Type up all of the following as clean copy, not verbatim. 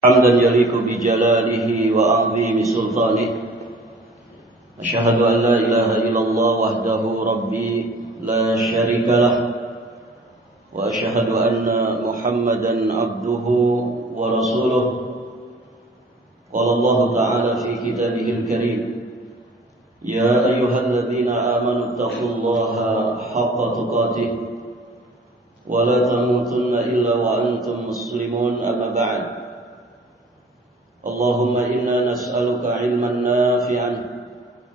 حمدا يليق بجلاله وعظيم سلطانه. أشهد أن لا إله إلا الله وحده ربي لا شريك له، وأشهد أن محمدا عبده ورسوله. قال الله تعالى في كتابه الكريم: يا أيها الذين آمنوا اتقوا الله حق تقاته ولا تموتن إلا وأنتم مسلمون. أما بعد، اللهم إنا نسألك علما نافعا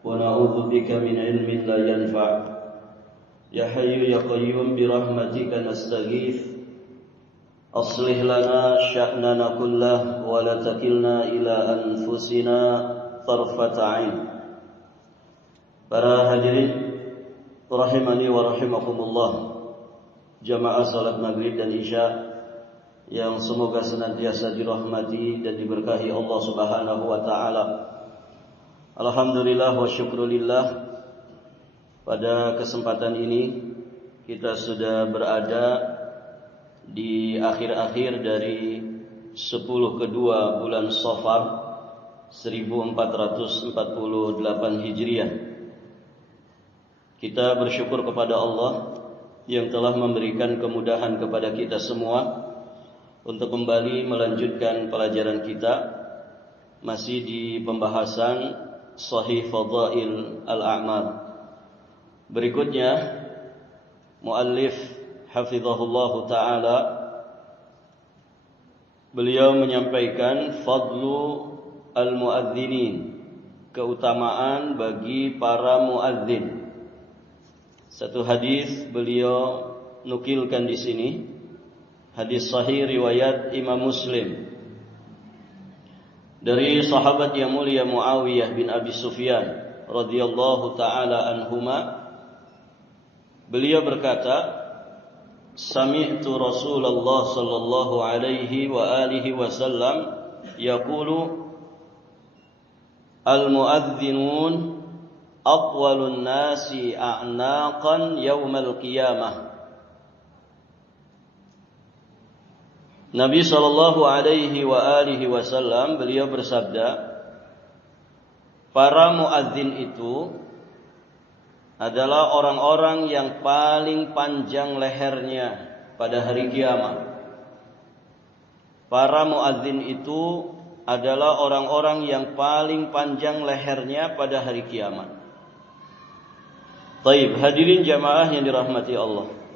ونعوذ بك من علم لا ينفع. يا حي يا قيوم برحمتك نستغيث، أصلح لنا شأننا كله ولا تكلنا إلى أنفسنا طرفة عين. Para hadirin rahimani wa rahimakumullah, jamaah salat maghrib dan isya yang semoga senantiasa dirahmati dan diberkahi Allah Subhanahu wa taala. Alhamdulillah wa syukrulillah, pada kesempatan ini kita sudah berada di akhir-akhir dari 10 kedua bulan Safar 1448 Hijriah. Kita bersyukur kepada Allah yang telah memberikan kemudahan kepada kita semua untuk kembali melanjutkan pelajaran kita, masih di pembahasan Sahih Fadail Al-A'mal. Berikutnya, muallif hafizahullahu ta'ala, beliau menyampaikan fadlu al-muadzinin, keutamaan bagi para muadzin. Satu hadis beliau nukilkan di sini, hadis sahih riwayat Imam Muslim dari sahabat yang mulia Muawiyah bin Abi Sufyan radhiyallahu taala anhuma. Beliau berkata, sami'tu Rasulullah sallallahu alaihi wa alihi wasallam yaqulu al-muadhdhinun atwalun nasi a'naqan yaumal qiyamah. Nabi sallallahu alaihi wa alihi wasallam beliau bersabda, para muadzin itu adalah orang-orang yang paling panjang lehernya pada hari kiamat. Para muadzin itu adalah orang-orang yang paling panjang lehernya pada hari kiamat. Baik, hadirin jamaah yang dirahmati Allah.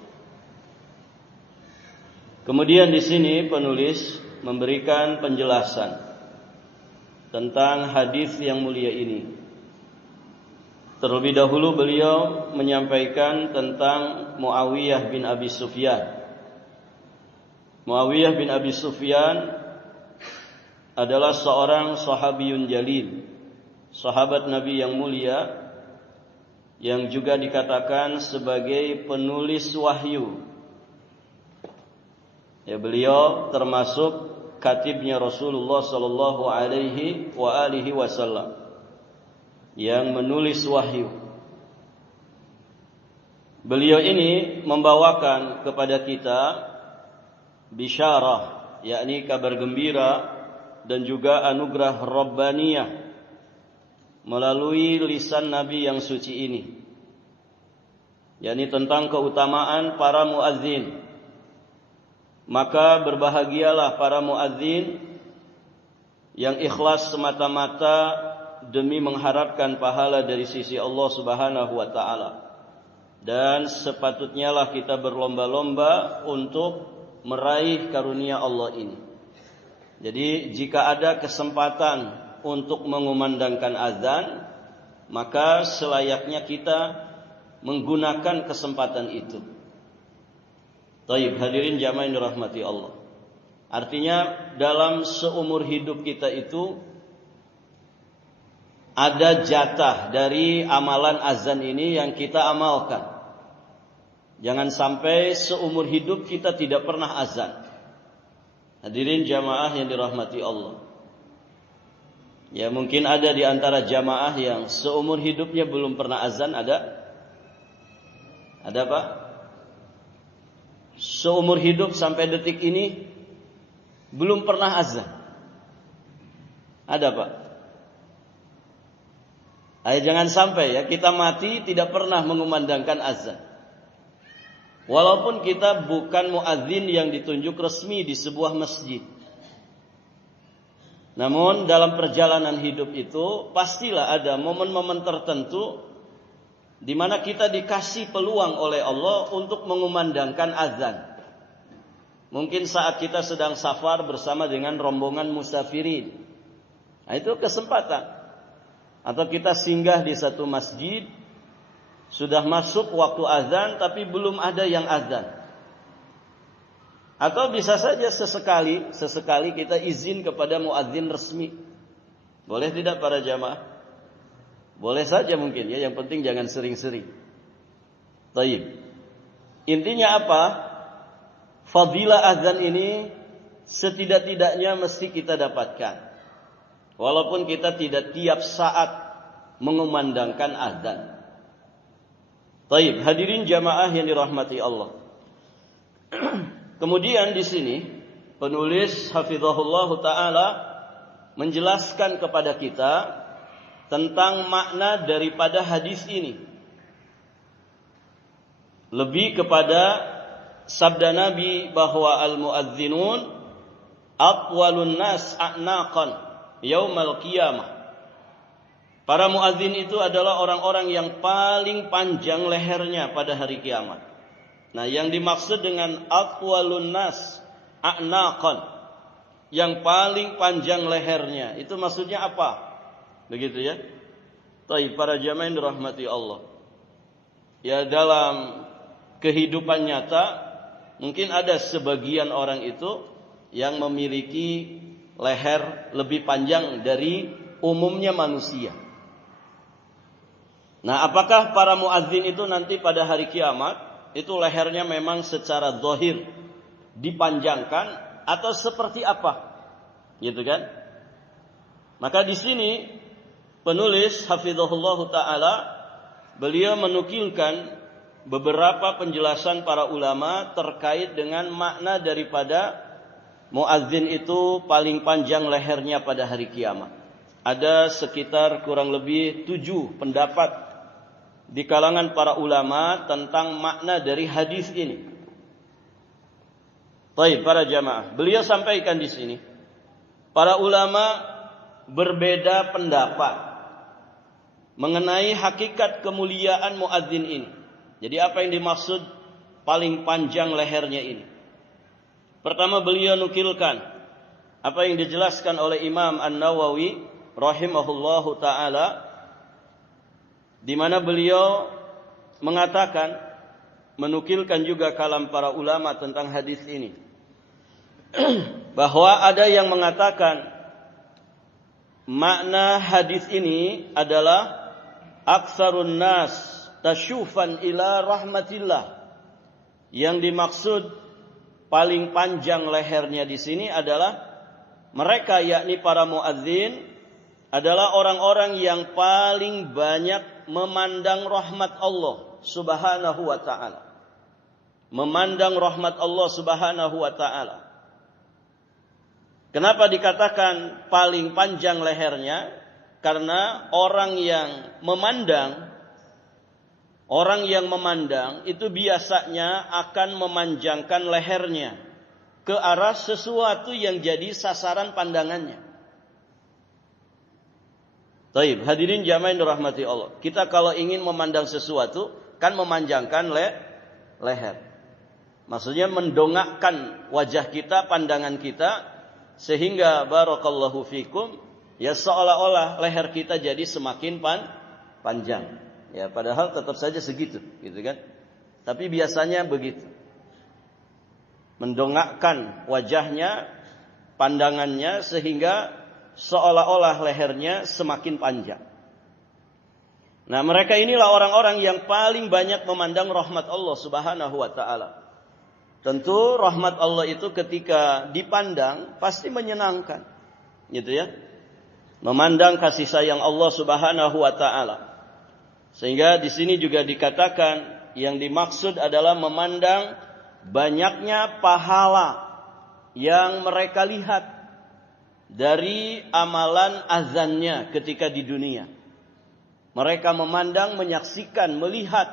Kemudian di sini penulis memberikan penjelasan tentang hadis yang mulia ini. Terlebih dahulu beliau menyampaikan tentang Muawiyah bin Abi Sufyan. Muawiyah bin Abi Sufyan adalah seorang sahabiyun jalil, sahabat Nabi yang mulia, yang juga dikatakan sebagai penulis wahyu. Ya, beliau termasuk katibnya Rasulullah sallallahu alaihi wa alihi wasallam yang menulis wahyu. Beliau ini membawakan kepada kita bisyarah, yakni kabar gembira dan juga anugerah rabbaniyah melalui lisan Nabi yang suci ini, yakni tentang keutamaan para muadzin. Maka berbahagialah para muadzin yang ikhlas semata-mata demi mengharapkan pahala dari sisi Allah Subhanahu wa taala. Dan sepatutnya lah kita berlomba-lomba untuk meraih karunia Allah ini. Jadi jika ada kesempatan untuk mengumandangkan azan, maka selayaknya kita menggunakan kesempatan itu. Baik, hadirin jamaah yang dirahmati Allah. Artinya dalam seumur hidup kita itu ada jatah dari amalan azan ini yang kita amalkan. Jangan sampai seumur hidup kita tidak pernah azan. Hadirin jamaah yang dirahmati Allah. Ya, mungkin ada di antara jamaah yang seumur hidupnya belum pernah azan, ada? Ada Pak? Seumur hidup sampai detik ini belum pernah azan. Ada Pak? Ayo jangan sampai ya kita mati tidak pernah mengumandangkan azan. Walaupun kita bukan muadzin yang ditunjuk resmi di sebuah masjid. Namun dalam perjalanan hidup itu pastilah ada momen-momen tertentu di mana kita dikasih peluang oleh Allah untuk mengumandangkan azan. Mungkin saat kita sedang safar bersama dengan rombongan musafirin. Nah, itu kesempatan. Atau kita singgah di satu masjid, sudah masuk waktu azan tapi belum ada yang azan. Atau bisa saja sesekali kita izin kepada muadzin resmi. Boleh tidak para jamaah? Boleh saja mungkin ya, yang penting jangan sering-sering. Taib. Intinya apa? Fadilah azan ini setidak-tidaknya mesti kita dapatkan. Walaupun kita tidak tiap saat mengumandangkan azan. Taib, hadirin jamaah yang dirahmati Allah. Kemudian di sini penulis hafizahullah taala menjelaskan kepada kita tentang makna daripada hadis ini. Lebih kepada sabda Nabi bahwa al-muadzinun atwalun nas a'naqan yaumal qiyamah. Para muadzin itu adalah orang-orang yang paling panjang lehernya pada hari kiamat. Nah, yang dimaksud dengan atwalun nas a'naqan, yang paling panjang lehernya, itu maksudnya apa? Begitu ya. Baik, para jamaah yang dirahmati Allah. Ya, dalam kehidupan nyata mungkin ada sebagian orang itu yang memiliki leher lebih panjang dari umumnya manusia. Nah, apakah para muadzin itu nanti pada hari kiamat itu lehernya memang secara zahir dipanjangkan atau seperti apa? Gitu kan? Maka di sini penulis hafizahullah taala beliau menukilkan beberapa penjelasan para ulama terkait dengan makna daripada muadzin itu paling panjang lehernya pada hari kiamat. Ada sekitar kurang lebih 7 pendapat di kalangan para ulama tentang makna dari hadis ini. Baik, para jamaah, beliau sampaikan di sini, para ulama berbeda pendapat mengenai hakikat kemuliaan muadzin ini. Jadi apa yang dimaksud paling panjang lehernya ini? Pertama, beliau nukilkan apa yang dijelaskan oleh Imam An-Nawawi rahimahullahu taala, di mana beliau mengatakan, menukilkan juga kalam para ulama tentang hadis ini, bahwa ada yang mengatakan makna hadis ini adalah aktsarun nas tasyufan ila rahmatillah. Yang dimaksud paling panjang lehernya di sini adalah mereka, yakni para muadzin, adalah orang-orang yang paling banyak memandang rahmat Allah Subhanahu wa taala. Memandang rahmat Allah Subhanahu wa taala. Kenapa dikatakan paling panjang lehernya? Karena orang yang memandang itu biasanya akan memanjangkan lehernya ke arah sesuatu yang jadi sasaran pandangannya. Taib, hadirin jamaah yang dirahmati Allah. Kita kalau ingin memandang sesuatu kan memanjangkan leher. Maksudnya mendongakkan wajah kita, pandangan kita, sehingga barakallahu fikum, ya seolah-olah leher kita jadi semakin panjang. Ya, padahal tetap saja segitu, gitu kan? Tapi biasanya begitu. Mendongakkan wajahnya, pandangannya, sehingga seolah-olah lehernya semakin panjang. Nah, mereka inilah orang-orang yang paling banyak memandang rahmat Allah Subhanahu wa taala. Tentu rahmat Allah itu ketika dipandang pasti menyenangkan. Gitu ya. Memandang kasih sayang Allah Subhanahu wa taala. Sehingga di sini juga dikatakan yang dimaksud adalah memandang banyaknya pahala yang mereka lihat. dari amalan azannya ketika di dunia. Mereka memandang, menyaksikan, melihat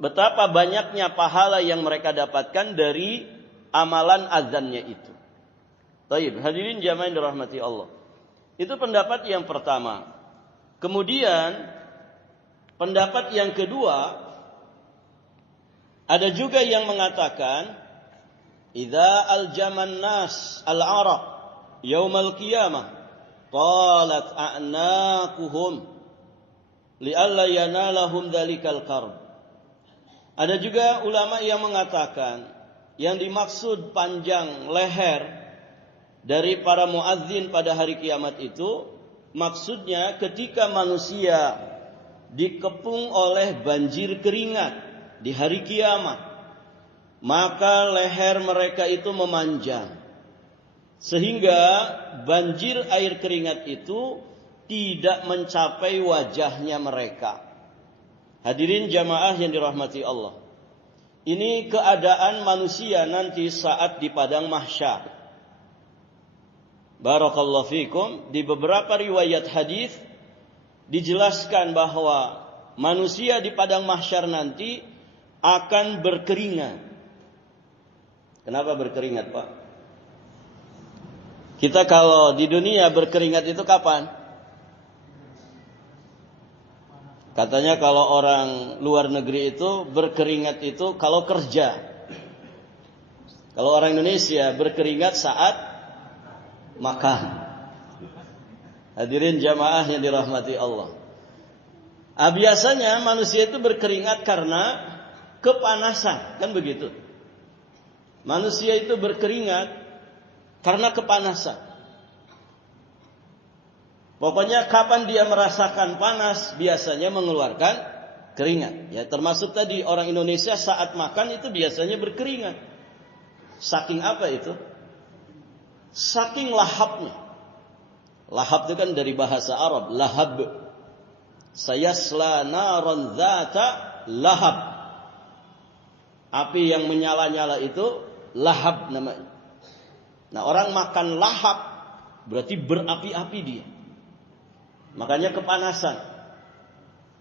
betapa banyaknya pahala yang mereka dapatkan dari amalan azannya itu. Baik, hadirin jamaah yang dirahmati Allah. Itu pendapat yang pertama. Kemudian pendapat yang kedua, ada juga yang mengatakan idza aljaman nas al-araq yaumal qiyamah qalat a'naquhum li'alla yanalahum dzalikal qarb. Ada juga ulama yang mengatakan yang dimaksud panjang leher dari para muadzin pada hari kiamat itu maksudnya ketika manusia dikepung oleh banjir keringat di hari kiamat, maka leher mereka itu memanjang sehingga banjir air keringat itu tidak mencapai wajahnya mereka. Hadirin jamaah yang dirahmati Allah, ini keadaan manusia nanti saat di padang mahsyar. Barakallahu fikum, di beberapa riwayat hadis dijelaskan bahwa manusia di padang mahsyar nanti akan berkeringat. Kenapa berkeringat, Pak? Kita kalau di dunia berkeringat itu kapan? Katanya kalau orang luar negeri itu berkeringat itu kalau kerja. Kalau orang Indonesia berkeringat saat makan. Hadirin jamaah yang dirahmati Allah. Biasanya manusia itu berkeringat karena kepanasan, kan begitu? Manusia itu berkeringat karena kepanasan. Pokoknya kapan dia merasakan panas, biasanya mengeluarkan keringat. Ya, termasuk tadi orang Indonesia saat makan itu biasanya berkeringat. Saking apa itu? Saking lahapnya. Lahap itu kan dari bahasa Arab, lahab. Sayasla naran dzata lahab. Api yang menyala-nyala itu lahab namanya. Nah, orang makan lahap berarti berapi-api dia. Makanya kepanasan.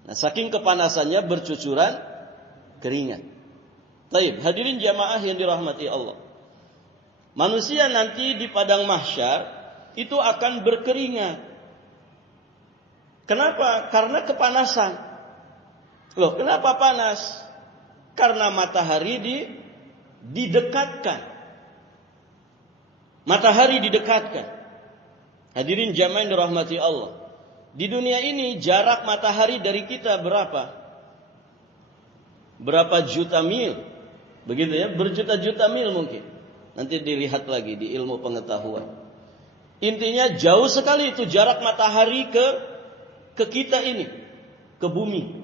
Nah, saking kepanasannya bercucuran keringat. Baik, hadirin jamaah yang dirahmati Allah. Manusia nanti di padang mahsyar itu akan berkeringat. Kenapa? Karena kepanasan. Loh, kenapa panas? Karena matahari didekatkan. Matahari didekatkan. Hadirin jamaah yang dirahmati Allah. Di dunia ini jarak matahari dari kita berapa? Berapa juta mil? Begitu ya, berjuta-juta mil mungkin. Nanti dilihat lagi di ilmu pengetahuan. Intinya jauh sekali itu jarak matahari ke kita ini, ke bumi.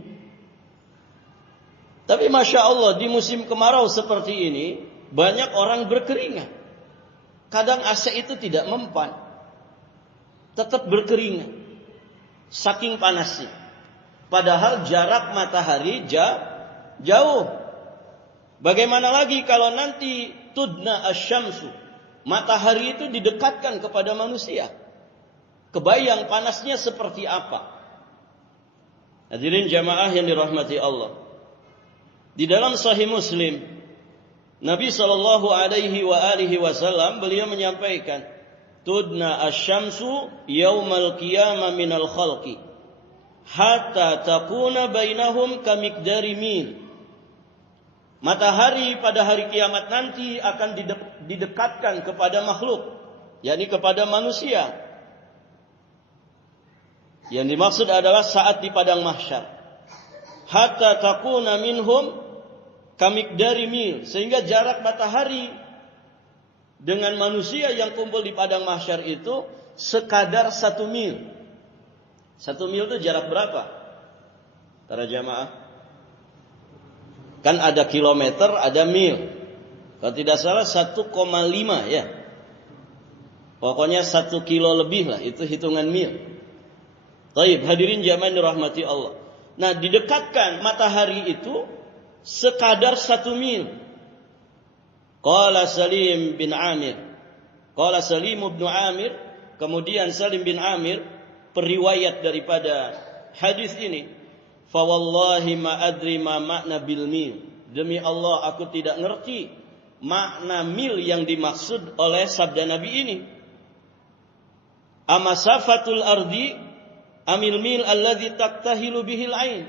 Tapi Masya Allah di musim kemarau seperti ini banyak orang berkeringat. Kadang AC itu tidak mempan, tetap berkeringat. Saking panasnya. Padahal jarak matahari jauh. Bagaimana lagi kalau nanti tudna asyamsu, matahari itu didekatkan kepada manusia. Kebayang panasnya seperti apa? Hadirin jamaah yang dirahmati Allah. Di dalam Sahih Muslim, Nabi sallallahu alaihi wasallam beliau menyampaikan, tudna asyamsu yaumal qiyamah minal khalqi hatta takuna bainahum kamikdari mil. Matahari pada hari kiamat nanti akan didekatkan kepada makhluk, yakni kepada manusia. Yang dimaksud adalah saat di padang mahsyar. Hatta takuna minhum kamikdari mil, sehingga jarak matahari dengan manusia yang kumpul di padang mahsyar itu sekadar 1 mil. 1 mil itu jarak berapa? Para jamaah? Kan ada kilometer, ada mil. Kalau tidak salah 1,5 ya. Pokoknya 1 kilo lebih lah, itu hitungan mil. Taib, hadirin jamaah dirahmati Allah. Nah, didekatkan matahari itu sekadar 1 mil. Qala Salim bin Amir, Qala Salim bin Amir, kemudian Salim bin Amir periwayat daripada hadis ini, fa wallahi ma adri ma makna bil mil. Demi Allah aku tidak ngerti makna mil yang dimaksud oleh sabda Nabi ini. Amasafatul ardi amil mil alladzi taktahilu bihil ain.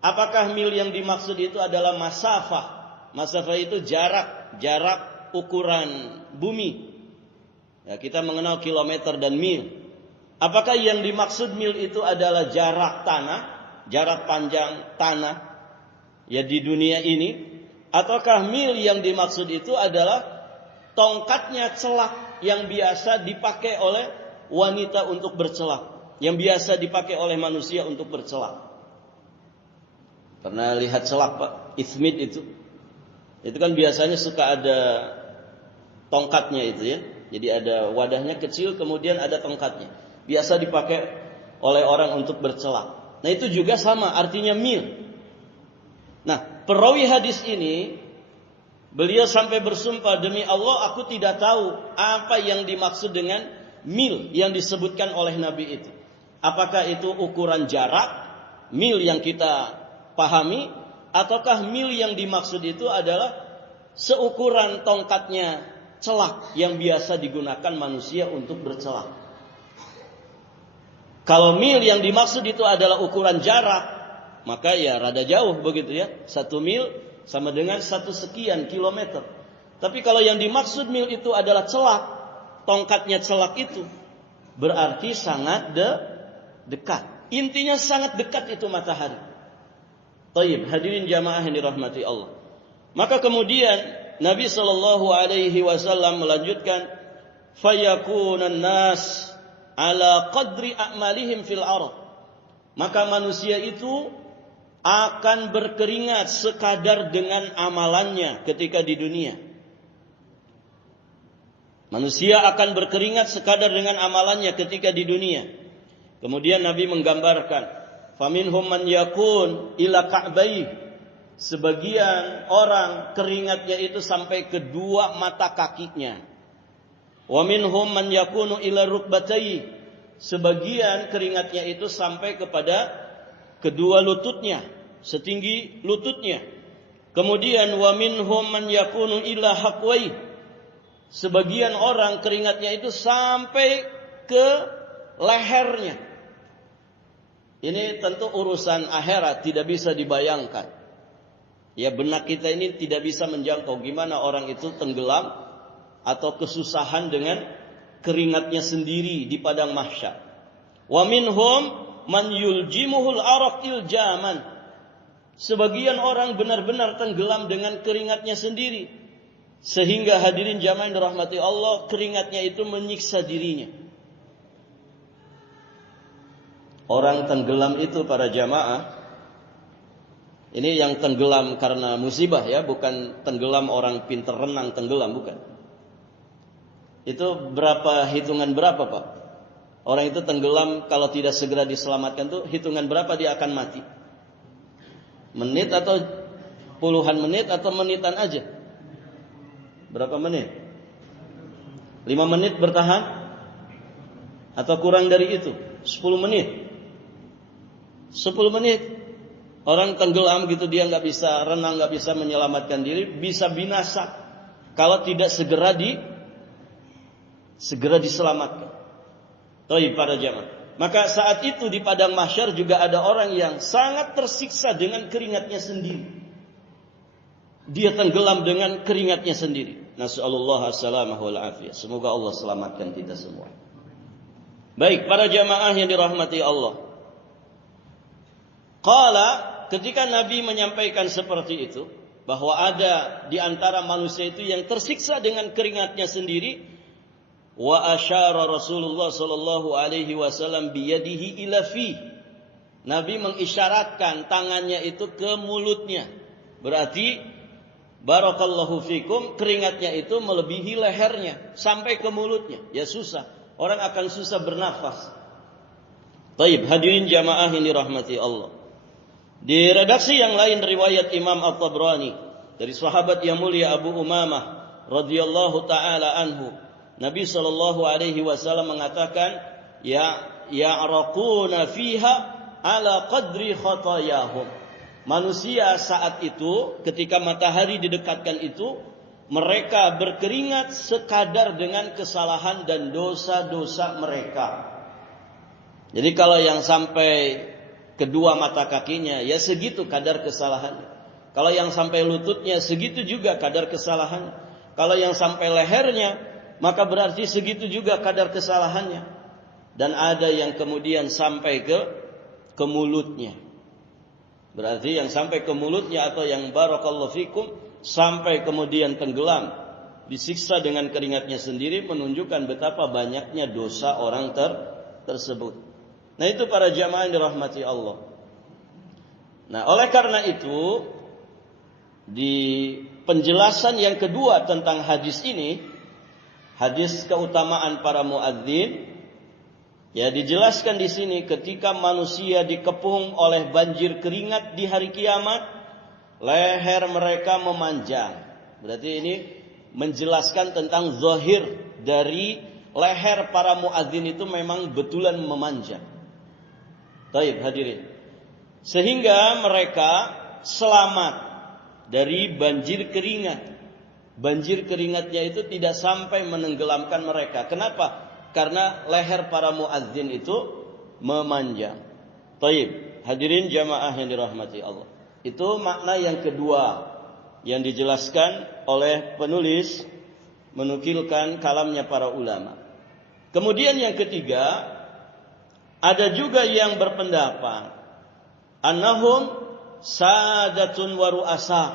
Apakah mil yang dimaksud itu adalah masafah? Masafah itu jarak ukuran bumi. Ya, kita mengenal kilometer dan mil. Apakah yang dimaksud mil itu adalah jarak tanah, jarak panjang tanah ya di dunia ini? Ataukah mil yang dimaksud itu adalah tongkatnya celak yang biasa dipakai oleh wanita untuk bercelak, yang biasa dipakai oleh manusia untuk bercelak? Pernah lihat celak, Pak? Ismit itu kan biasanya suka ada tongkatnya itu ya. Jadi ada wadahnya kecil, kemudian ada tongkatnya. Biasa dipakai oleh orang untuk bercelak. Nah itu juga sama, artinya mil. Nah perawi hadis ini, beliau sampai bersumpah, demi Allah aku tidak tahu apa yang dimaksud dengan mil yang disebutkan oleh Nabi itu. Apakah itu ukuran jarak, mil yang kita pahami, ataukah mil yang dimaksud itu adalah seukuran tongkatnya celak yang biasa digunakan manusia untuk bercelak. Kalau mil yang dimaksud itu adalah ukuran jarak, maka ya rada jauh begitu ya. 1 mil sama dengan 1 sekian kilometer. Tapi kalau yang dimaksud mil itu adalah celak, tongkatnya celak itu, berarti sangat dekat. Intinya sangat dekat itu matahari. Taib, hadirin jamaah yang dirahmati Allah. Maka kemudian Nabi sallallahu alaihi wasallam melanjutkan, fayakunan nas ala qadri a'malihim fil ardh. Maka manusia itu akan berkeringat sekadar dengan amalannya ketika di dunia. Manusia akan berkeringat sekadar dengan amalannya ketika di dunia. Kemudian Nabi menggambarkan, faminhum man yakun ila ka'bai. Sebagian orang keringatnya itu sampai kedua mata kakinya. Wa minhum man yakunu ila rukbatai. Sebagian keringatnya itu sampai kepada kedua lututnya, setinggi lututnya. Kemudian wa minhum man yakunu ila haqwai. Sebagian orang keringatnya itu sampai ke lehernya. Ini tentu urusan akhirat, tidak bisa dibayangkan. Ya benak kita ini tidak bisa menjangkau gimana orang itu tenggelam atau kesusahan dengan keringatnya sendiri di padang mahsyar. Wa minhum man yuljimuhul araq iljaman. Sebagian orang benar-benar tenggelam dengan keringatnya sendiri, sehingga hadirin jamaah yang dirahmati Allah, keringatnya itu menyiksa dirinya. Orang tenggelam itu para jamaah, ini yang tenggelam karena musibah ya, bukan tenggelam orang pintar renang tenggelam, bukan. Itu hitungan berapa Pak? Orang itu tenggelam kalau tidak segera diselamatkan tuh hitungan berapa dia akan mati? Menit atau puluhan menit atau menitan aja? Berapa menit? 5 menit bertahan? Atau kurang dari itu? 10 menit? 10 menit orang tenggelam gitu, dia nggak bisa renang, nggak bisa menyelamatkan diri, bisa binasa kalau tidak segera diselamatkan. Taib para jamaah. Maka saat itu di padang mahsyar juga ada orang yang sangat tersiksa dengan keringatnya sendiri. Dia tenggelam dengan keringatnya sendiri. Nasallallahu as-salamah wal afiyah. Semoga Allah selamatkan kita semua. Baik para jamaah yang dirahmati Allah. Qala, ketika Nabi menyampaikan seperti itu, bahwa ada di antara manusia itu yang tersiksa dengan keringatnya sendiri, wa asyara Rasulullah sallallahu alaihi wasallam biyadihi ila fi. Nabi mengisyaratkan tangannya itu ke mulutnya. Berarti barakallahu fikum, keringatnya itu melebihi lehernya sampai ke mulutnya. Ya susah, orang akan susah bernafas. Taib, hadirin jamaah yang dirahmati Allah. Di redaksi yang lain riwayat Imam At-Tabrani dari sahabat yang mulia Abu Umamah radhiyallahu taala anhu, Nabi Shallallahu Alaihi Wasallam mengatakan, ya'raquna fiha ala qadri khatayahum. Manusia saat itu, ketika matahari didekatkan itu, mereka berkeringat sekadar dengan kesalahan dan dosa-dosa mereka. Jadi kalau yang sampai kedua mata kakinya, ya segitu kadar kesalahannya. Kalau yang sampai lututnya, segitu juga kadar kesalahannya. Kalau yang sampai lehernya, maka berarti segitu juga kadar kesalahannya. Dan ada yang kemudian sampai ke mulutnya. Berarti yang sampai ke mulutnya atau yang barakallahu fikum sampai kemudian tenggelam, disiksa dengan keringatnya sendiri, menunjukkan betapa banyaknya dosa orang tersebut. Nah, itu para jamaah yang dirahmati Allah. Nah, oleh karena itu, di penjelasan yang kedua tentang hadis ini, hadis keutamaan para muadzin, ya dijelaskan di sini ketika manusia dikepung oleh banjir keringat di hari kiamat, leher mereka memanjang. Berarti ini menjelaskan tentang zahir dari leher para muadzin itu memang betulan memanjang. Baik, hadirin. Sehingga mereka selamat dari banjir keringat. Banjir keringatnya itu tidak sampai menenggelamkan mereka. Kenapa? Karena leher para muadzin itu memanjang. Baik, hadirin jamaah yang dirahmati Allah. Itu makna yang kedua yang dijelaskan oleh penulis menukilkan kalamnya para ulama. Kemudian yang ketiga, ada juga yang berpendapat annahum sadatun wa ru'asa.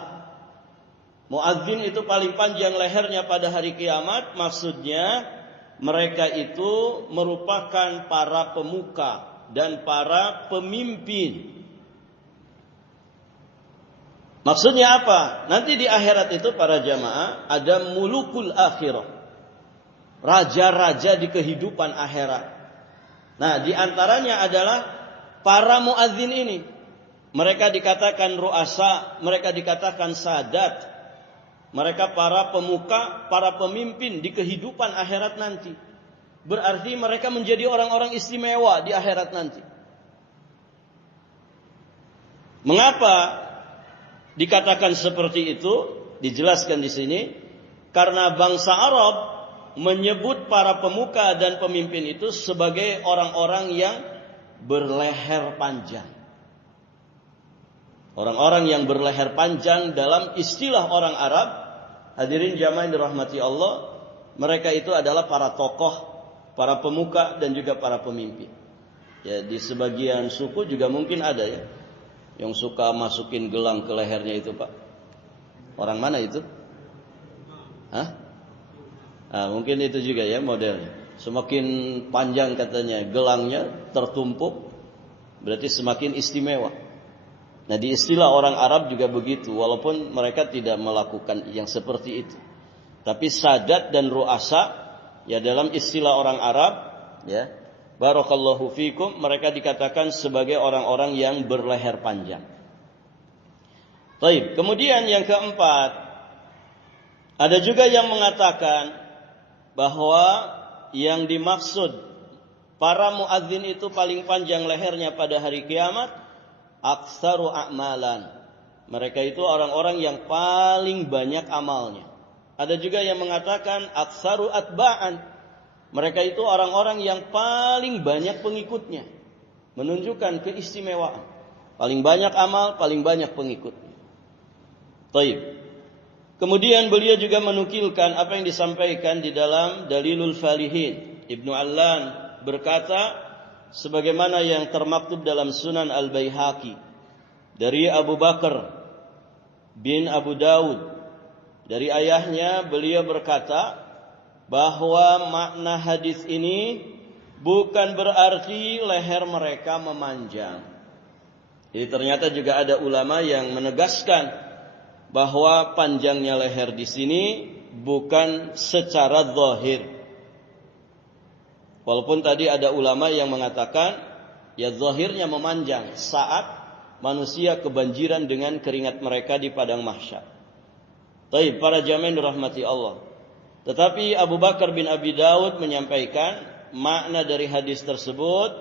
Muadzin itu paling panjang lehernya pada hari kiamat, maksudnya mereka itu merupakan para pemuka dan para pemimpin. Maksudnya apa? Nanti di akhirat itu para jamaah ada mulukul akhirah. Raja-raja di kehidupan akhirat. Nah, di antaranya adalah para muadzin ini. Mereka dikatakan ru'asa, mereka dikatakan sadat. Mereka para pemuka, para pemimpin di kehidupan akhirat nanti. Berarti mereka menjadi orang-orang istimewa di akhirat nanti. Mengapa dikatakan seperti itu? Dijelaskan di sini. Karena bangsa Arab menyebut para pemuka dan pemimpin itu sebagai orang-orang yang berleher panjang. Orang-orang yang berleher panjang dalam istilah orang Arab, hadirin jamaah yang dirahmati Allah, mereka itu adalah para tokoh, para pemuka dan juga para pemimpin. Ya, di sebagian suku juga mungkin ada ya yang suka masukin gelang ke lehernya itu, Pak. Orang mana itu? Hah? Nah, mungkin itu juga ya modelnya. Semakin panjang katanya gelangnya tertumpuk, berarti semakin istimewa. Nah, di istilah orang Arab juga begitu, walaupun mereka tidak melakukan yang seperti itu. Tapi sadat dan ru'asa, ya dalam istilah orang Arab, ya, barakallahu fikum, mereka dikatakan sebagai orang-orang yang berleher panjang. Baik, kemudian yang keempat, ada juga yang mengatakan bahwa yang dimaksud para muadzin itu paling panjang lehernya pada hari kiamat, aktsaru a'malan. Mereka itu orang-orang yang paling banyak amalnya. Ada juga yang mengatakan aktsaru atba'an. Mereka itu orang-orang yang paling banyak pengikutnya. Menunjukkan keistimewaan. Paling banyak amal, paling banyak pengikutnya. Baik. Kemudian beliau juga menukilkan apa yang disampaikan di dalam Dalilul Falihin. Ibnu Allan berkata, sebagaimana yang termaktub dalam Sunan Al-Baihaqi dari Abu Bakar bin Abu Daud, dari ayahnya beliau berkata bahwa makna hadis ini bukan berarti leher mereka memanjang. Jadi ternyata juga ada ulama yang menegaskan bahwa panjangnya leher di sini bukan secara zahir. Walaupun tadi ada ulama yang mengatakan ya zahirnya memanjang saat manusia kebanjiran dengan keringat mereka di padang mahsyar. Baik, para jamaah dirahmati Allah. Tetapi Abu Bakar bin Abi Daud menyampaikan makna dari hadis tersebut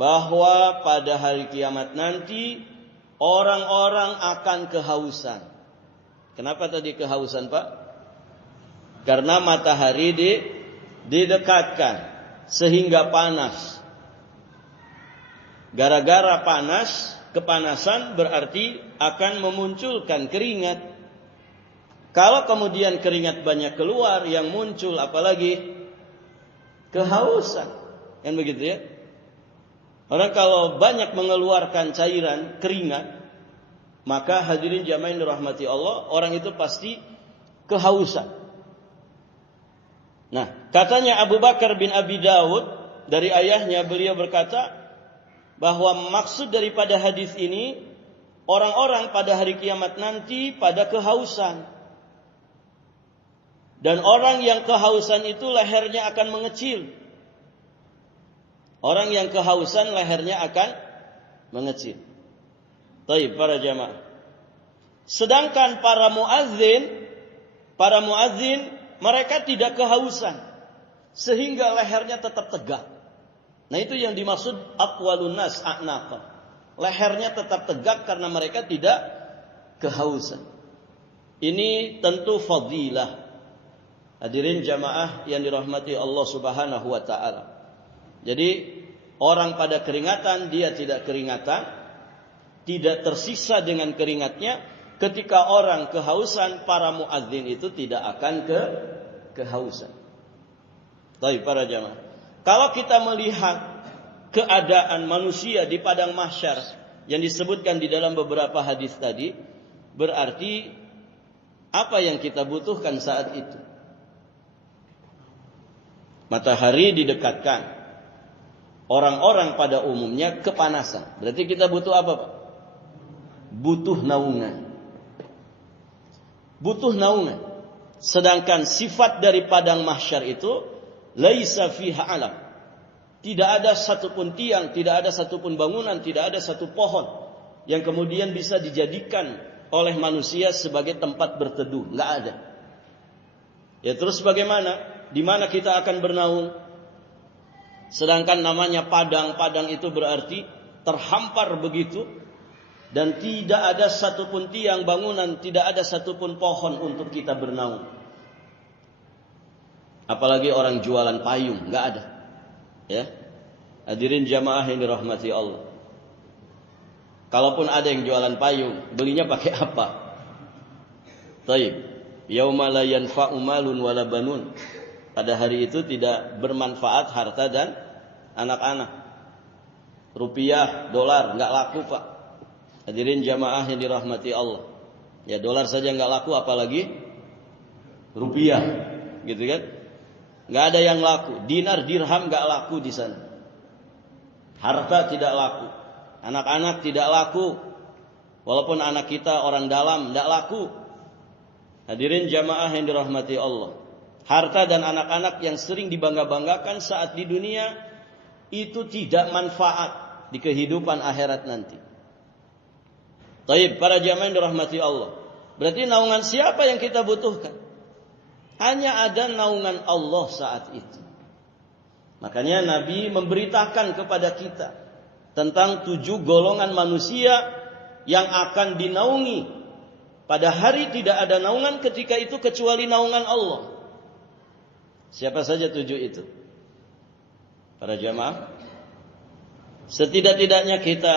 bahwa pada hari kiamat nanti orang-orang akan kehausan. Kenapa tadi kehausan, Pak? Karena matahari didekatkan sehingga panas. Gara-gara panas, kepanasan berarti akan memunculkan keringat. Kalau kemudian keringat banyak keluar, yang muncul apalagi kehausan. Kan begitu ya? Orang kalau banyak mengeluarkan cairan keringat, maka hadirin jamaah yang dirahmati Allah, orang itu pasti kehausan. Nah, katanya Abu Bakar bin Abi Daud, dari ayahnya beliau berkata bahwa maksud daripada hadis ini, orang-orang pada hari kiamat nanti pada kehausan. Dan orang yang kehausan itu lehernya akan mengecil. Orang yang kehausan lehernya akan mengecil. Baik, para jamaah. Sedangkan para muadzin mereka tidak kehausan sehingga lehernya tetap tegak. Nah, itu yang dimaksud aqwalun nas a'naqa. Lehernya tetap tegak karena mereka tidak kehausan. Ini tentu fadilah. Hadirin jamaah yang dirahmati Allah Subhanahu wa taala. Jadi orang pada keringatan, dia tidak keringatan, tidak tersisa dengan keringatnya. Ketika orang kehausan, para muadzin itu tidak akan kehausan. Baik, para jamaah. Kalau kita melihat keadaan manusia di padang mahsyar yang disebutkan di dalam beberapa hadis tadi, berarti apa yang kita butuhkan saat itu? Matahari didekatkan. Orang-orang pada umumnya kepanasan. Berarti kita butuh apa, Pak? Butuh naungan. Butuh naungan. Sedangkan sifat dari padang mahsyar itu laisa fiha alam. Tidak ada satupun tiang, tidak ada satupun bangunan, tidak ada satu pohon yang kemudian bisa dijadikan oleh manusia sebagai tempat berteduh. Enggak ada. Ya, terus bagaimana? Di mana kita akan bernaung? Sedangkan namanya padang itu berarti terhampar begitu, dan tidak ada satupun tiang bangunan, tidak ada satupun pohon untuk kita bernaung. Apalagi orang jualan payung, nggak ada. Ya, hadirin jamaah yang dirahmati Allah. Kalaupun ada yang jualan payung, belinya pakai apa? Taib. Yauma la yanfa'u malun wala banun. Pada hari itu tidak bermanfaat harta dan anak-anak. Rupiah, dolar nggak laku, Pak. Hadirin jamaah yang dirahmati Allah. Ya, dolar saja nggak laku, apalagi rupiah, gitu kan? Nggak ada yang laku. Dinar, dirham nggak laku di sana. Harta tidak laku, anak-anak tidak laku. Walaupun anak kita orang dalam, nggak laku. Hadirin jamaah yang dirahmati Allah. Harta dan anak-anak yang sering dibangga-banggakan saat di dunia itu tidak manfaat di kehidupan akhirat nanti. Taib, para jamaah yang dirahmati Allah. Berarti naungan siapa yang kita butuhkan? Hanya ada naungan Allah saat itu. Makanya Nabi memberitakan kepada kita tentang 7 golongan manusia yang akan dinaungi. Pada hari tidak ada naungan ketika itu kecuali naungan Allah. Siapa saja 7 itu? Para jamaah, setidak-tidaknya kita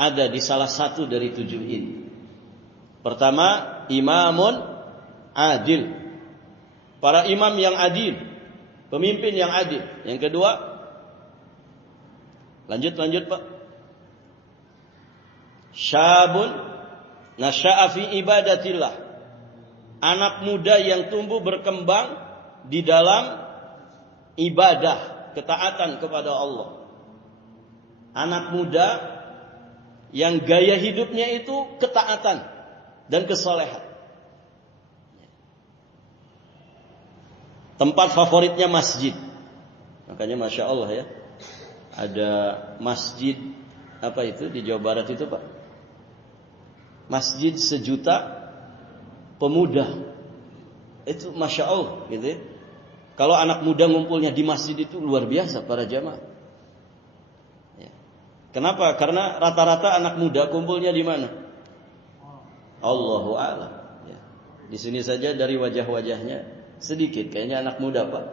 ada di salah satu dari 7 ini. Pertama, imamun adil. Para imam yang adil, pemimpin yang adil. Yang kedua, lanjut Pak. Syabun nasya'a fi ibadatillah. Anak muda yang tumbuh berkembang di dalam ibadah, ketaatan kepada Allah. Anak muda yang gaya hidupnya itu ketaatan dan kesalehan. Tempat favoritnya masjid. Makanya Masya Allah ya, ada masjid apa itu di Jawa Barat itu, Pak? Masjid 1 juta pemuda. Itu Masya Allah gitu ya. Kalau anak muda ngumpulnya di masjid itu luar biasa para jamaah. Ya. Kenapa? Karena rata-rata anak muda kumpulnya di mana? Allahu a'lam. Ya. Di sini saja dari wajah-wajahnya sedikit kayaknya anak muda Pak.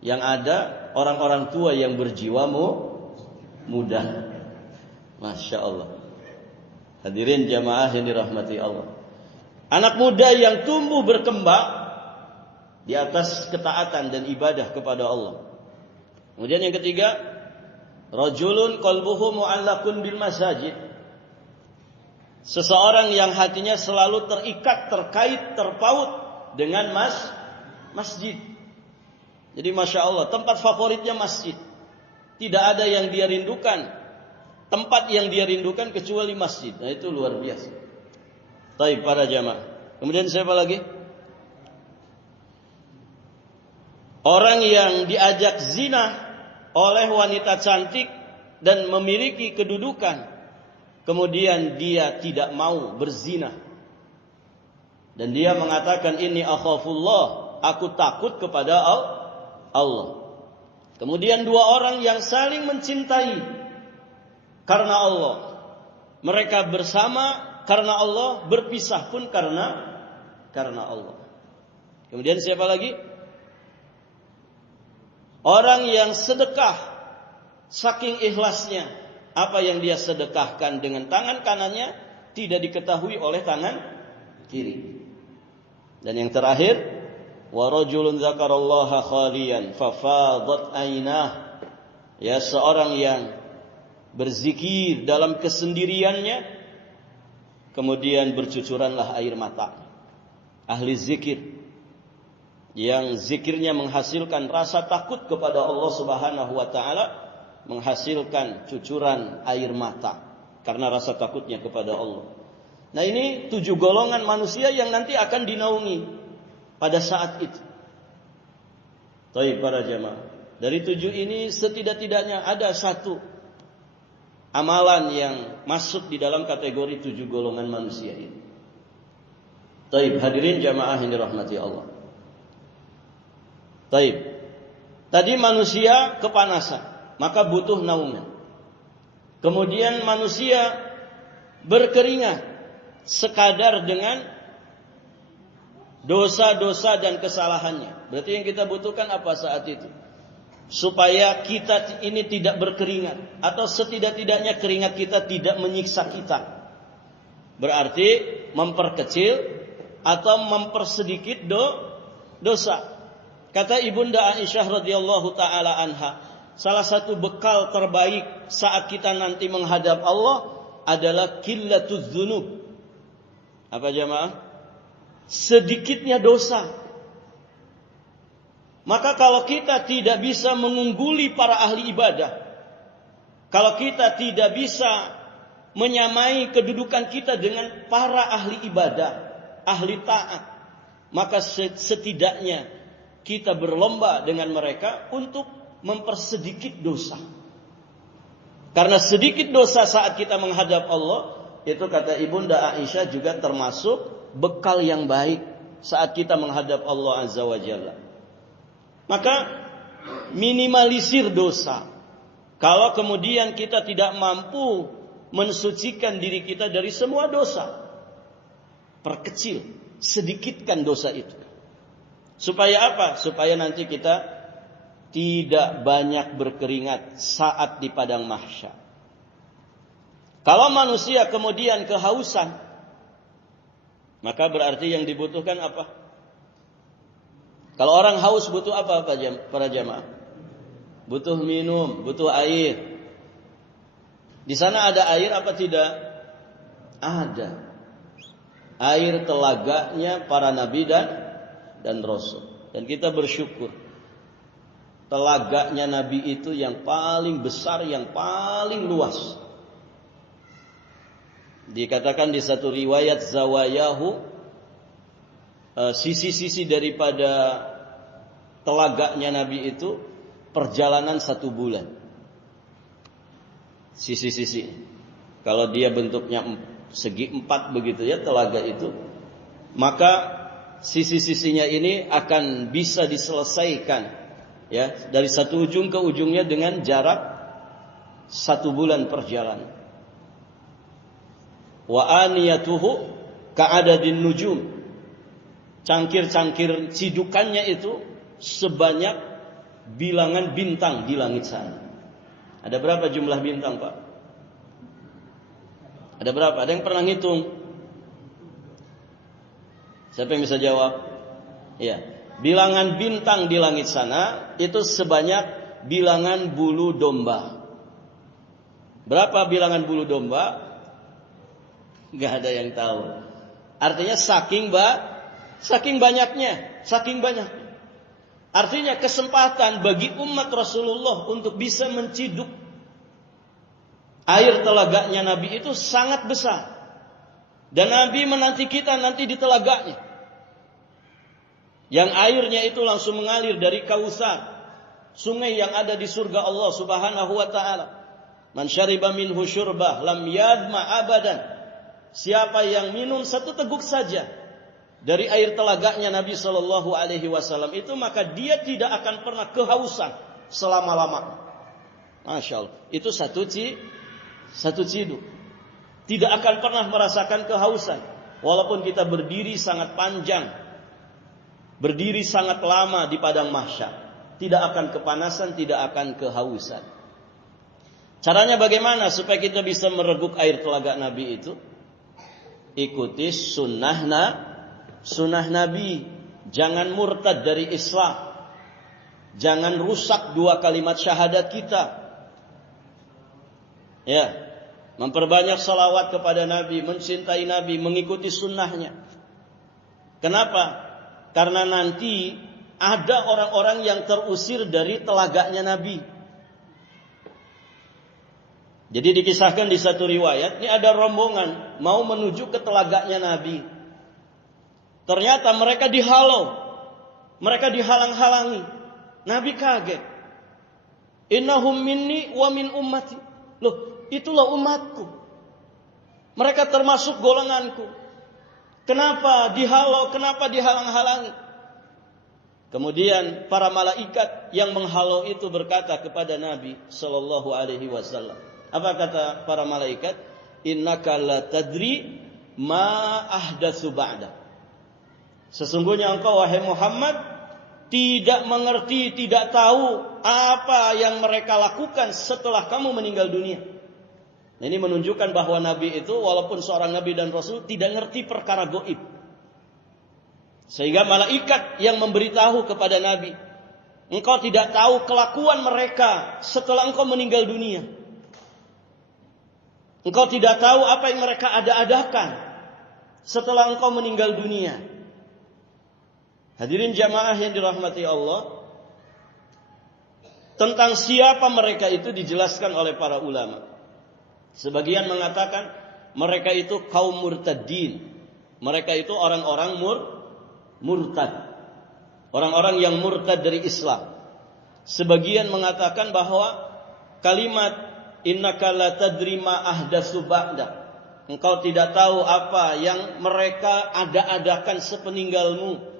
Yang ada orang-orang tua yang berjiwa muda. Masya Allah. Hadirin jamaah yang dirahmati Allah. Anak muda yang tumbuh berkembang di atas ketaatan dan ibadah kepada Allah. Kemudian yang ketiga, rajulun qalbuhu mu'allaqun bil masajid. Seseorang yang hatinya selalu terikat, terkait, terpaut dengan masjid. Jadi Masya Allah, tempat favoritnya masjid. Tidak ada yang dia rindukan, tempat yang dia rindukan kecuali masjid. Nah itu luar biasa. Baik para jamaah. Kemudian siapa lagi? Orang yang diajak zina oleh wanita cantik dan memiliki kedudukan, kemudian dia tidak mau berzina. Dan dia mengatakan ini akhafullah, aku takut kepada Allah. Kemudian dua orang yang saling mencintai karena Allah. Mereka bersama karena Allah, berpisah pun karena Allah. Kemudian siapa lagi? Orang yang sedekah saking ikhlasnya, apa yang dia sedekahkan dengan tangan kanannya tidak diketahui oleh tangan kiri. Dan yang terakhir, wa rajulun dzakarallaha khaliyan fafadat ainah. Ya, seorang yang berzikir dalam kesendiriannya, kemudian bercucuranlah air mata. Ahli zikir yang zikirnya menghasilkan rasa takut kepada Allah Subhanahu wa taala, menghasilkan cucuran air mata karena rasa takutnya kepada Allah. Nah, ini 7 golongan manusia yang nanti akan dinaungi pada saat itu. Baik para jamaah, dari 7 ini setidak-tidaknya ada 1 amalan yang masuk di dalam kategori 7 golongan manusia ini. Baik, hadirin jamaah yang dirahmati Allah. Baik. Tadi manusia kepanasan, maka butuh naungan. Kemudian manusia berkeringat sekadar dengan dosa-dosa dan kesalahannya. Berarti yang kita butuhkan apa saat itu? Supaya kita ini tidak berkeringat, atau setidak-tidaknya keringat kita tidak menyiksa kita. Berarti memperkecil atau mempersedikit dosa. Kata Ibunda Aisyah radhiyallahu taala anha, salah satu bekal terbaik saat kita nanti menghadap Allah adalah qillatuz dzunub. Apa jamaah? Sedikitnya dosa. Maka kalau kita tidak bisa mengungguli para ahli ibadah, kalau kita tidak bisa menyamai kedudukan kita dengan para ahli ibadah, ahli taat, maka setidaknya kita berlomba dengan mereka untuk mempersedikit dosa. Karena sedikit dosa saat kita menghadap Allah, itu kata Ibunda Aisyah juga termasuk bekal yang baik saat kita menghadap Allah Azza wa Jalla. Maka minimalisir dosa. Kalau kemudian kita tidak mampu mensucikan diri kita dari semua dosa, perkecil, sedikitkan dosa itu. Supaya apa? Supaya nanti kita tidak banyak berkeringat saat di padang mahsyar. Kalau manusia kemudian kehausan, maka berarti yang dibutuhkan apa? Kalau orang haus butuh apa para jamaah? Butuh minum, butuh air. Di sana ada air apa tidak? Ada. Air telaganya para nabi dan rasul. Dan kita bersyukur telaganya nabi itu yang paling besar, yang paling luas. Dikatakan di satu riwayat zawayahu, sisi-sisi daripada telaganya nabi itu perjalanan 1 bulan. Sisi-sisi. Kalau dia bentuknya segi 4 begitu ya telaga itu, maka sisi-sisinya ini akan bisa diselesaikan, ya, dari satu ujung ke ujungnya dengan jarak 1 bulan perjalanan. Wa aniyatuhu ka'adadin nujum. Cangkir-cangkir cidukannya itu sebanyak bilangan bintang di langit sana. Ada berapa jumlah bintang, Pak? Ada berapa? Ada yang pernah ngitung? Siapa yang bisa jawab? Iya. Bilangan bintang di langit sana itu sebanyak bilangan bulu domba. Berapa bilangan bulu domba? Gak ada yang tahu. Artinya saking banyaknya. Artinya kesempatan bagi umat Rasulullah untuk bisa menciduk air telaganya Nabi itu sangat besar. Dan Nabi menanti kita nanti di telaganya, yang airnya itu langsung mengalir dari Kautsar, sungai yang ada di surga Allah Subhanahu wa taala. Man syariba minhu syurbah lam yadma abadan. Siapa yang minum satu teguk saja dari air telaganya Nabi sallallahu alaihi wasallam itu, maka dia tidak akan pernah kehausan selama-lamanya. Masya Allah. Itu satu ciduk. Tidak akan pernah merasakan kehausan. Walaupun kita berdiri sangat panjang, berdiri sangat lama di padang mahsyar, tidak akan kepanasan, tidak akan kehausan. Caranya bagaimana supaya kita bisa mereguk air telaga Nabi itu? Ikuti sunnah Nabi. Jangan murtad dari Islam. Jangan rusak 2 kalimat syahadat kita. Ya, memperbanyak salawat kepada Nabi, mencintai Nabi, mengikuti sunnahnya. Kenapa? Karena nanti ada orang-orang yang terusir dari telaganya Nabi. Jadi dikisahkan di satu riwayat, ini ada rombongan mau menuju ke telaganya Nabi. Ternyata mereka dihalau, mereka dihalang-halangi. Nabi kaget. Innahum minni wa min ummati. Loh, itulah umatku. Mereka termasuk golonganku. Kenapa dihalau? Kenapa dihalang-halangi? Kemudian para malaikat yang menghalau itu berkata kepada Nabi sallallahu alaihi wasallam. Apa kata para malaikat? Innaka la tadri ma ahdatsu ba'da. Sesungguhnya engkau wahai Muhammad tidak mengerti, tidak tahu apa yang mereka lakukan setelah kamu meninggal dunia. Ini menunjukkan bahwa Nabi itu walaupun seorang Nabi dan Rasul tidak ngerti perkara gaib. Sehingga malaikat yang memberitahu kepada Nabi, engkau tidak tahu kelakuan mereka setelah engkau meninggal dunia. Engkau tidak tahu apa yang mereka ada-adakan setelah engkau meninggal dunia. Hadirin jamaah yang dirahmati Allah, tentang siapa mereka itu dijelaskan oleh para ulama. Sebagian mengatakan mereka itu kaum murtadin. Mereka itu orang-orang murtad. Orang-orang yang murtad dari Islam. Sebagian mengatakan bahwa kalimat innaka la tadri ma ahdatsu ba'da. Engkau tidak tahu apa yang mereka ada-adakan sepeninggalmu.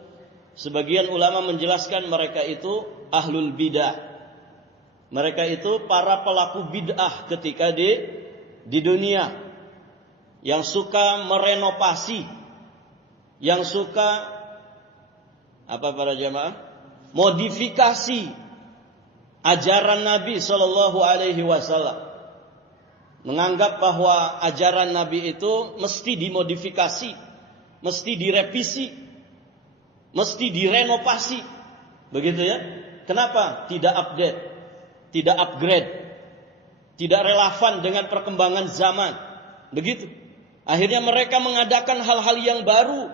Sebagian ulama menjelaskan mereka itu ahlul bidah. Mereka itu para pelaku bid'ah ketika di dunia, yang suka merenovasi, yang suka apa para jamaah? Modifikasi ajaran Nabi sallallahu alaihi wasallam. Menganggap bahwa ajaran Nabi itu mesti dimodifikasi, mesti direvisi, mesti direnovasi. Begitu ya. Kenapa? Tidak update, tidak upgrade, tidak relevan dengan perkembangan zaman. Begitu. Akhirnya mereka mengadakan hal-hal yang baru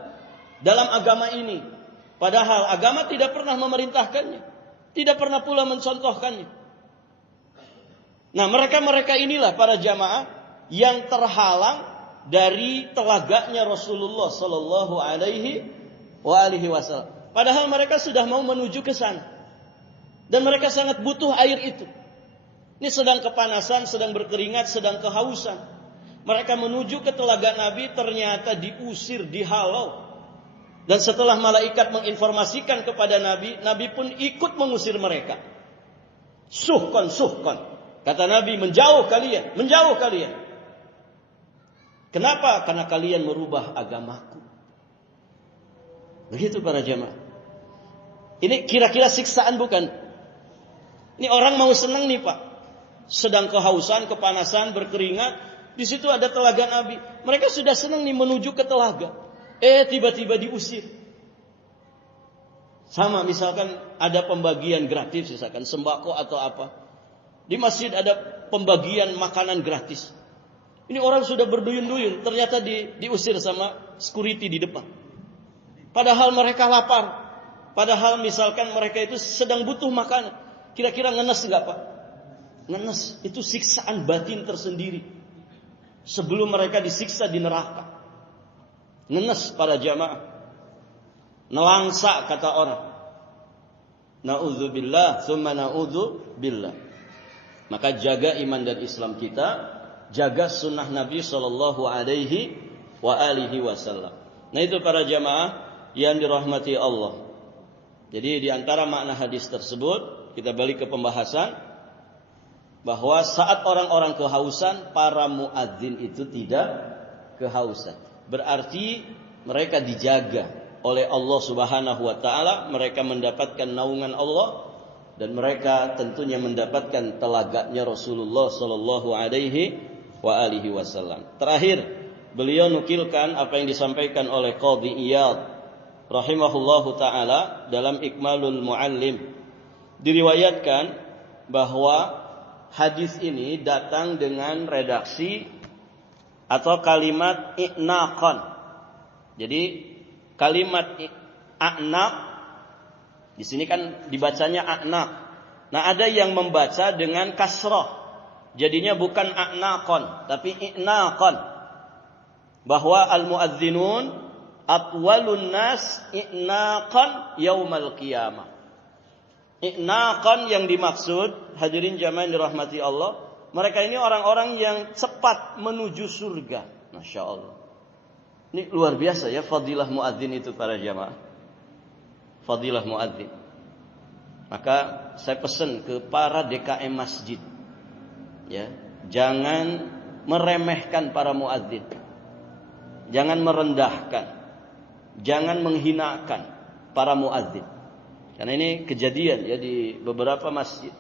dalam agama ini. Padahal agama tidak pernah memerintahkannya, tidak pernah pula mencontohkannya. Nah, mereka inilah para jamaah yang terhalang dari telaganya Rasulullah sallallahu alaihi wasallam. Padahal mereka sudah mau menuju ke sana. Dan mereka sangat butuh air itu. Ini sedang kepanasan, sedang berkeringat, sedang kehausan. Mereka menuju ke telaga Nabi, ternyata diusir, dihalau. Dan setelah malaikat menginformasikan kepada Nabi, Nabi pun ikut mengusir mereka. Suhkon, suhkon. Kata Nabi, menjauh kalian, menjauh kalian. Kenapa? Karena kalian merubah agamaku. Begitu para jamaah. Ini kira-kira siksaan bukan? Ini orang mau senang nih Pak. Sedang kehausan, kepanasan, berkeringat. Di situ ada telaga Nabi. Mereka sudah senang nih menuju ke telaga. Tiba-tiba diusir. Sama misalkan ada pembagian gratis, misalkan sembako atau apa. Di masjid ada pembagian makanan gratis. Ini orang sudah berduyun-duyun, ternyata diusir sama security di depan. Padahal mereka lapar. Padahal misalkan mereka itu sedang butuh makanan. Kira-kira ngenes enggak Pak? Ngenes, itu siksaan batin tersendiri. Sebelum mereka disiksa di neraka. Ngenes para jamaah. Nelangsa kata orang. Na'udzubillah, thumma na'udzubillah. Maka jaga iman dan Islam kita, jaga sunnah Nabi sallallahu alaihi wa alihi wasallam. Nah itu para jamaah yang dirahmati Allah. Jadi di antara makna hadis tersebut, kita balik ke pembahasan bahwa saat orang-orang kehausan, para muadzin itu tidak kehausan. Berarti mereka dijaga oleh Allah Subhanahu wa taala, mereka mendapatkan naungan Allah dan mereka tentunya mendapatkan telaganya Rasulullah sallallahu alaihi wa alihi wasallam. Terakhir, beliau nukilkan apa yang disampaikan oleh Qadhi Iyad rahimahullahu taala dalam Ikmalul Muallim. Diriwayatkan bahwa hadis ini datang dengan redaksi atau kalimat i'naqan. Jadi kalimat a'naq di sini kan dibacanya a'naq. Nah, ada yang membaca dengan kasrah. Jadinya bukan a'naqan tapi i'naqan. Bahwa al-muadzinun atwalun nas i'naqan yaumal qiyamah. I'naqan yang dimaksud, hadirin jamaah yang dirahmati Allah, mereka ini orang-orang yang cepat menuju surga. Masya Allah. Ini luar biasa ya fadilah muadzin itu para jamaah. Fadilah muadzin. Maka saya pesan ke para DKM masjid, ya, jangan meremehkan para muadzin. Jangan merendahkan. Jangan menghinakan para muadzin. Karena ini kejadian ya di beberapa masjid.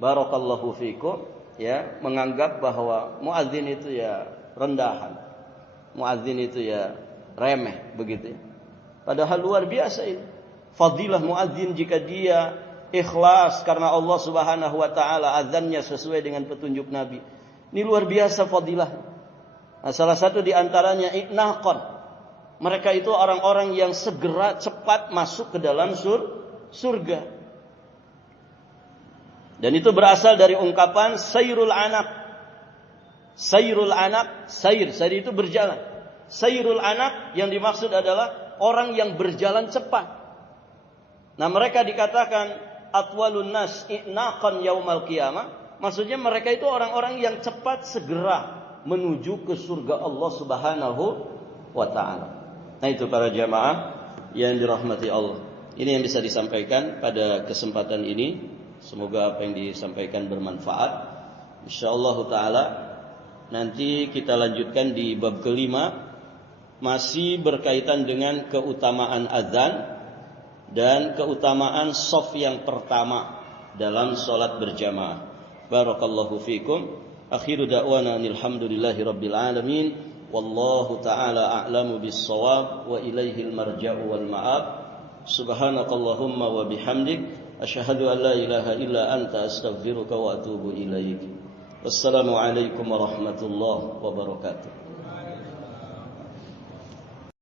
Barakallahu fikum, ya, menganggap bahwa muadzin itu ya rendahan. Muadzin itu ya remeh begitu ya. Padahal luar biasa ini. Fadilah muadzin jika dia ikhlas karena Allah Subhanahu wa taala, azannya sesuai dengan petunjuk Nabi. Ini luar biasa fadilah. Nah, salah satu di antaranya i'naqan. Mereka itu orang-orang yang segera cepat masuk ke dalam surga. Dan itu berasal dari ungkapan sayrul anak. Sayrul anak, sayr itu berjalan. Sayrul anak yang dimaksud adalah orang yang berjalan cepat. Nah, mereka dikatakan atwalun nas i'naqan yaumal qiyamah. Maksudnya mereka itu orang-orang yang cepat segera menuju ke surga Allah Subhanahu wa taala. Nah, itu para jamaah yang dirahmati Allah. Ini yang bisa disampaikan pada kesempatan ini. Semoga apa yang disampaikan bermanfaat. Insyaallah taala nanti kita lanjutkan di bab kelima, masih berkaitan dengan keutamaan azan dan keutamaan shaf yang pertama dalam salat berjamaah. Barakallahu fikum. Akhiru da'wana alhamdulillahi rabbil alamin. Wallahu ta'ala a'lamu bis-shawab wa ilaihil marja'u wal ma'ab. Subhanakallahumma wa bihamdik asyhadu an la ilaha illa anta astaghfiruka wa atubu ilaik. Wassalamu alaikum warahmatullahi wabarakatuh.